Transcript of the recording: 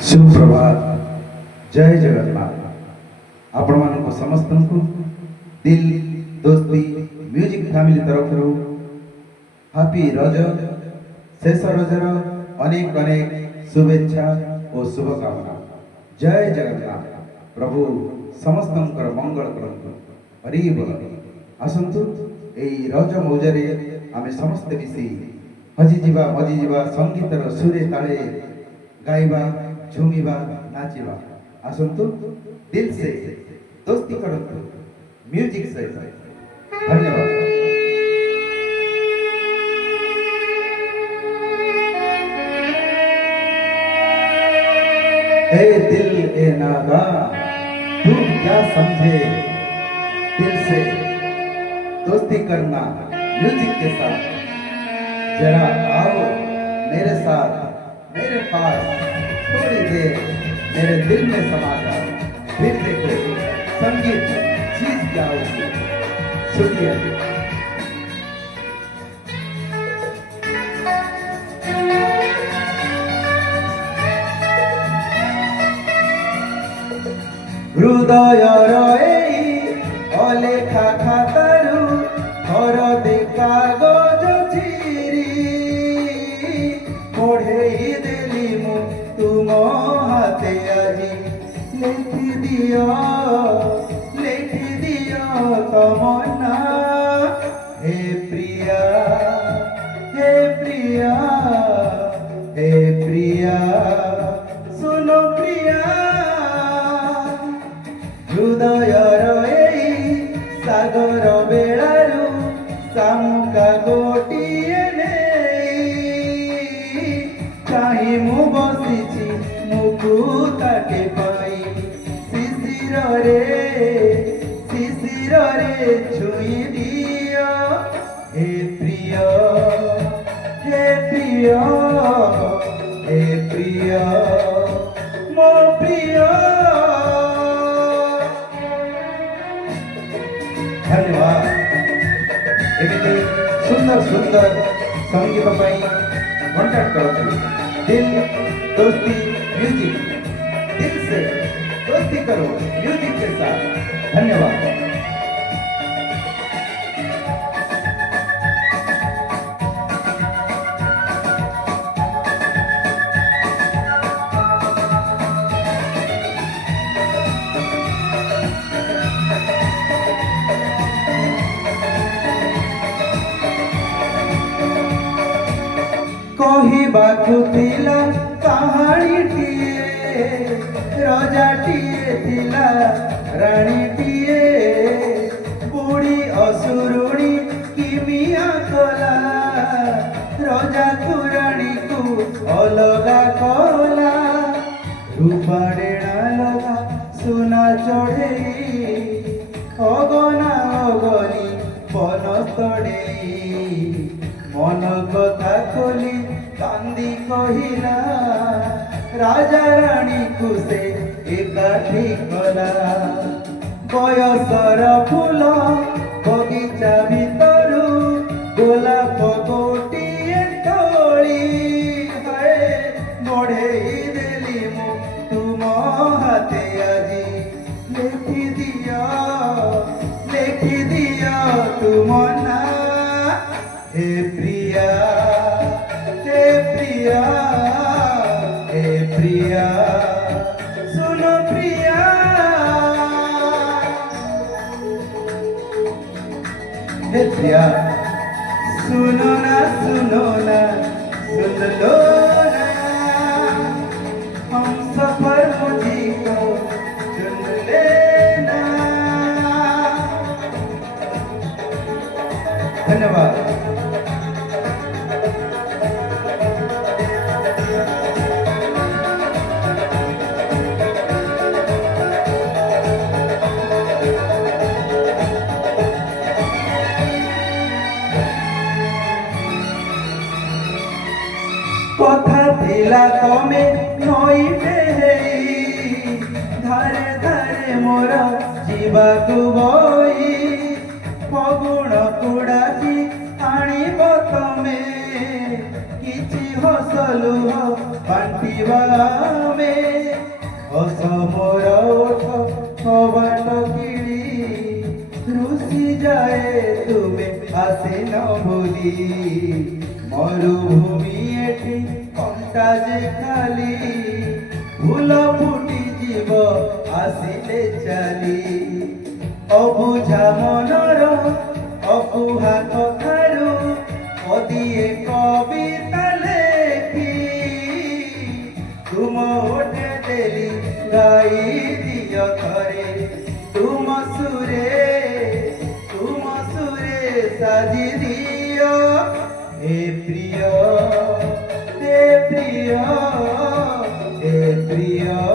सुप्रभात। जय जगन्नाथ। आपण मानक समस्त को दिल दोस्ती म्यूजिक फैमिली तरफ हैप्पी रज शेष रजर अनेक अनेक शुभेच्छा और शुभकामना। जय जगन्नाथ। प्रभु समस्त मंगल करंतु। हरि बोल। आसंतु एई रज मौजरे आमे समस्त मिसी हजी जीवा मजी जीवा संगीतर सुरे ताले गाइबा झूमिबा नाचिबा। आसंतु दिल से दोस्ती करंतु म्यूजिक से। धन्यवाद। ए दिल ए नादा तू क्या समझे, दिल से दोस्ती करना म्यूजिक के साथ। जरा आओ मेरे साथ मेरे पास थोड़ी देर मेरे दिल में समा जाओ, फिर देखो संगीत चीज क्या होगी। शुक्रिया। हृदयर अलेखा खातारू घर देखा गज चिरी पढ़े देली मु तुम हाथे আজি लेखि दियो तमन्ना। हे प्रिया हे प्रिया हे प्रिया सुनो प्रिया। हृदयर सागर बेड़ारू सामुका गोटिए चाही मु बसिछि मुकुताके पाई शिशिर रे छुई दियो। हे प्रिय हे प्रिय हे प्रिय मो प्रिय। धन्यवाद। एमिति सुंदर सुंदर संगीत पाई कांटेक्ट करो। दिल दोस्ती म्यूजिक, दिल से दोस्ती करो म्यूजिक के साथ। धन्यवाद। कहिबाकु थिला कहानीटिए रजाटिए थिला रानीटिए बुढ़ी असुरुणी किमिया कला रजाकु रानीकु अलगा कला। रूपा डेणा लगा सुना चढ़ेई अगना अगनी बन तड़ेई मन कथा खोली कांदी कहिला राजा रानी को से एकाठी कला। बयसर फूल बगीचा भितरू गोलाप गोटिए तोली है बढ़ेई देली मु तुम हाथे আজি लेखि दिया तुम ना। हे प्रिया हे प्रिया हे प्रिया सुनो प्रिया। हे प्रिया सुनो ना सुन लो ना हम सफर मुझी को चुन लेना। धन्यवाद। कथा थिला तमे नईटे धारे धारे मोर जीवाकु बई फगुण कुड़ाकी आणिब तमे किछि हसलुह ବାଣ୍ଟିବା ଆମେ ଅସମର ଓଠ କବାଟ କିଳି ରୁଷି ଯାଏ ତୁମେ ଆସିନ ବୋଲି ମରୁଭୂମି ଏଠି କଣ୍ଟା ଯେ ଖାଲି ଫୁଲ ଫୁଟିଯିବ ଆସିଲେ ଚାଲି ଅବୁଝା ମନର ଅକୁହା କଥାରୁ ପଦିଏ କବିତା ଲେଖି ତୁମ ଓଠେ ଦେଲି ଗାଇ ଦିଅ ଥରେ ତୁମ ସୁରେ ସାଜି ଦିଅ ଏ ପ୍ରିୟ ଏ ପ୍ରିୟ ଏ ପ୍ରିୟ